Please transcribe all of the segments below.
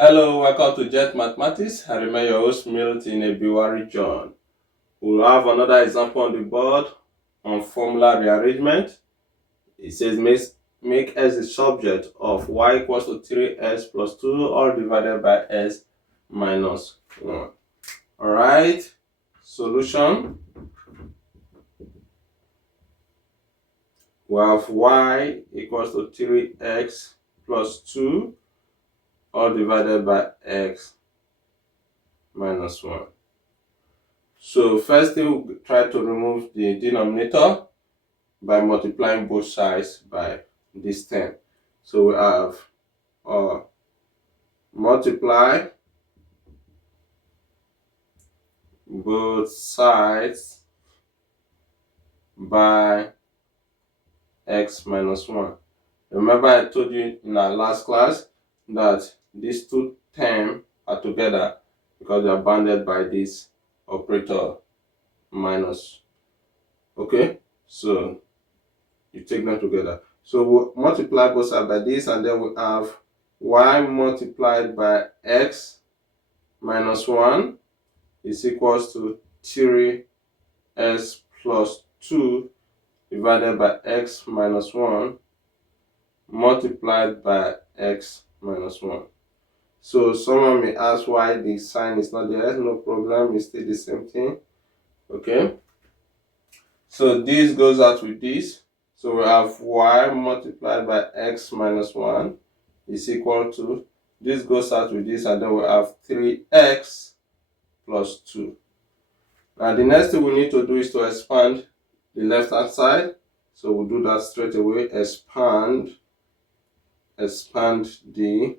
Hello, welcome to Jet Mathematics. I remain your host, Milton Ebiwari John. We'll have another example on the board on formula rearrangement. It says make s the subject of y equals to 3s plus 2 all divided by s minus 1. Alright, solution. We have y equals to 3x plus 2 all divided by x minus 1. So first thing, we'll try to remove the denominator by multiplying both sides by this 10. So we have multiply both sides by x minus 1. Remember I told you in our last class that these two terms are together because they are bounded by this operator minus. Okay, so you take them together. So we'll multiply both sides by this, and then we have y multiplied by x minus 1 is equals to 3s plus 2 divided by x minus 1 multiplied by x minus 1. So someone may ask why the sign is not there. No problem, it's still the same thing. Okay, so this goes out with this. So we have y multiplied by x minus 1 is equal to, this goes out with this, and then we have 3x plus 2. Now the next thing we need to do is to expand the left hand side. So we'll do that straight away. Expand the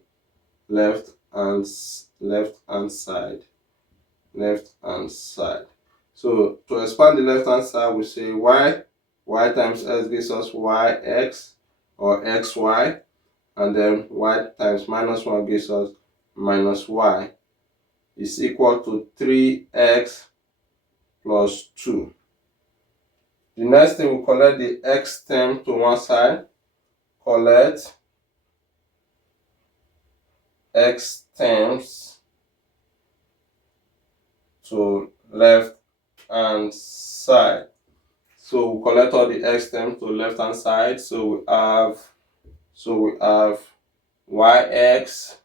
left hand side. So to expand the left hand side, we say y times x gives us yx or xy, and then y times minus 1 gives us minus y is equal to 3x plus 2. The next thing, we collect the x term to one side. Collect x terms to left hand side. So we collect all the x terms to left hand side. So we have yx.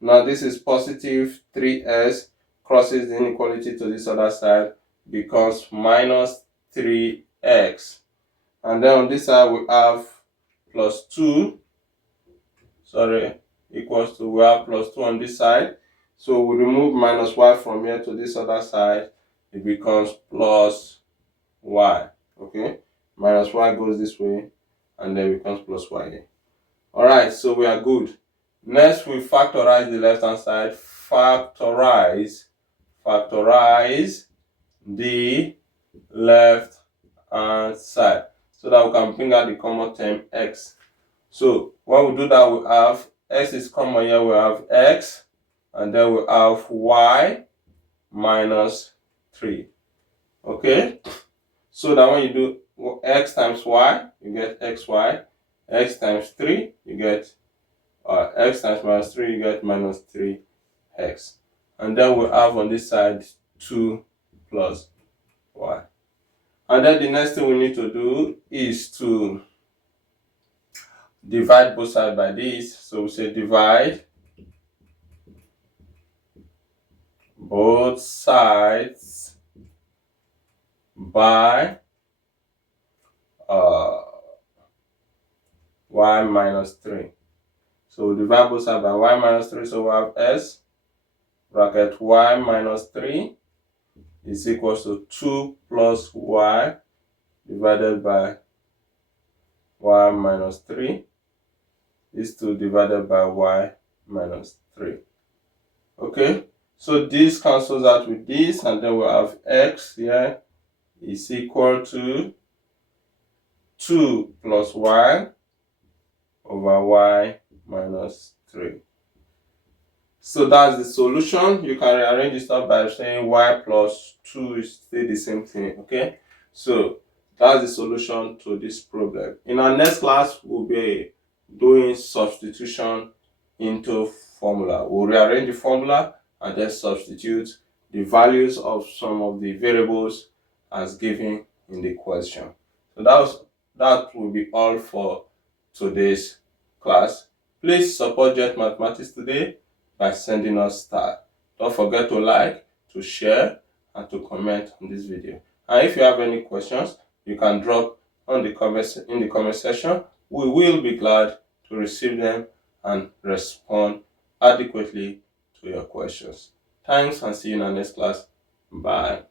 Now this is positive 3s, crosses the inequality to this other side, becomes minus 3x. And then on this side we have plus 2, equals to, we have plus 2 on this side. So we remove minus y from here to this other side, it becomes plus y. Okay, minus y goes this way and then becomes plus y here. Alright, so we are good. Next, we factorize the left hand side. Factorize the left hand side so that we can bring out the common term x. So when we do that, we have x is common here, we have x, and then we have y minus 3. Okay, so that when you do x times y, you get xy. X times 3, you get x times minus 3, you get minus 3x. And then we have on this side 2 plus y. And then the next thing we need to do is to divide both sides by this. So we say divide both sides by y minus 3. So we divide both sides by y minus 3. So we have s bracket y minus 3 is equals to 2 plus y divided by y minus 3 is 2 divided by y minus 3. Okay, so this cancels out with this, and then we have x here is equal to 2 plus y over y minus 3. So that's the solution. You can rearrange this stuff by saying y plus 2 is still the same thing. Okay, so that's the solution to this problem. In our next class, we'll be doing substitution into formula. We'll rearrange the formula and then substitute the values of some of the variables as given in the question. So that will be all for today's class. Please support Jet Mathematics today by sending us star. Don't forget to like, to share, and to comment on this video. And if you have any questions, you can drop in the comment section. We will be glad to receive them and respond adequately to your questions. Thanks, and see you in our next class. Bye.